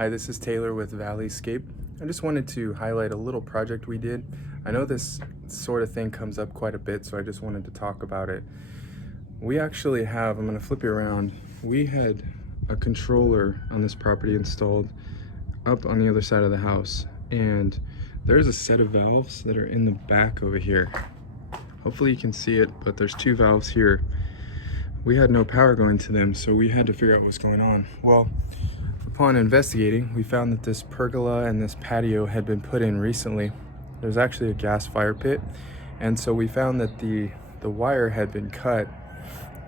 Hi, this is Taylor with Valleyscape. I just wanted to highlight a little project we did. I know this sort of thing comes up quite a bit, so I just wanted to talk about it. We actually have, I'm going to flip you around, we had a controller on this property installed up on the other side of the house, and there's a set of valves that are in the back over here. Hopefully you can see it, but there's two valves here. We had no power going to them, so we had to figure out what's going on. Well, upon investigating, we found that this pergola and this patio had been put in recently. There's actually a gas fire pit, and so we found that the wire had been cut,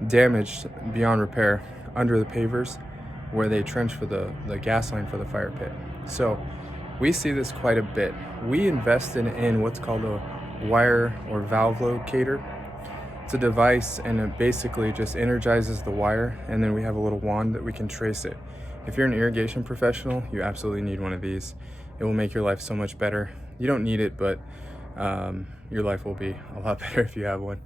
damaged beyond repair under the pavers where they trench for the gas line for the fire pit. So we see this quite a bit. We invested in what's called a wire or valve locator. It's a device, and it basically just energizes the wire, and then we have a little wand that we can trace it. If you're an irrigation professional, you absolutely need one of these. It will make your life so much better. You don't need it, but your life will be a lot better if you have one.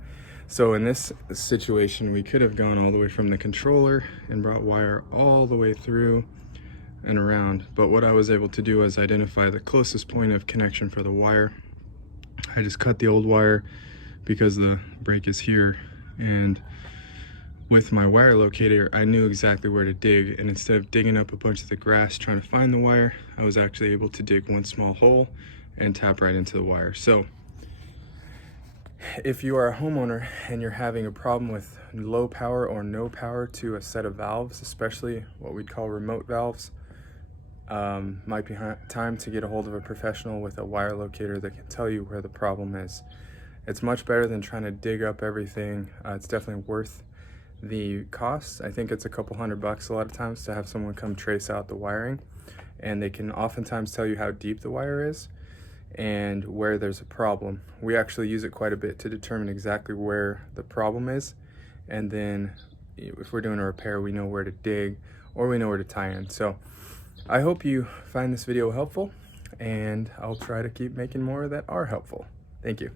So in this situation, we could have gone all the way from the controller and brought wire all the way through and around. But what I was able to do was identify the closest point of connection for the wire. I just cut the old wire because the break is here, and with my wire locator, I knew exactly where to dig, and instead of digging up a bunch of the grass trying to find the wire, I was actually able to dig one small hole and tap right into the wire. So if you are a homeowner and you're having a problem with low power or no power to a set of valves, especially what we'd call remote valves, might be time to get a hold of a professional with a wire locator that can tell you where the problem is. It's much better than trying to dig up everything. It's definitely worth the cost. I think it's a couple $100 a lot of times to have someone come trace out the wiring, and they can oftentimes tell you how deep the wire is and where there's a problem. We actually use it quite a bit to determine exactly where the problem is, and then if we're doing a repair, we know where to dig or we know where to tie in. So I hope you find this video helpful, and I'll try to keep making more that are helpful. Thank you.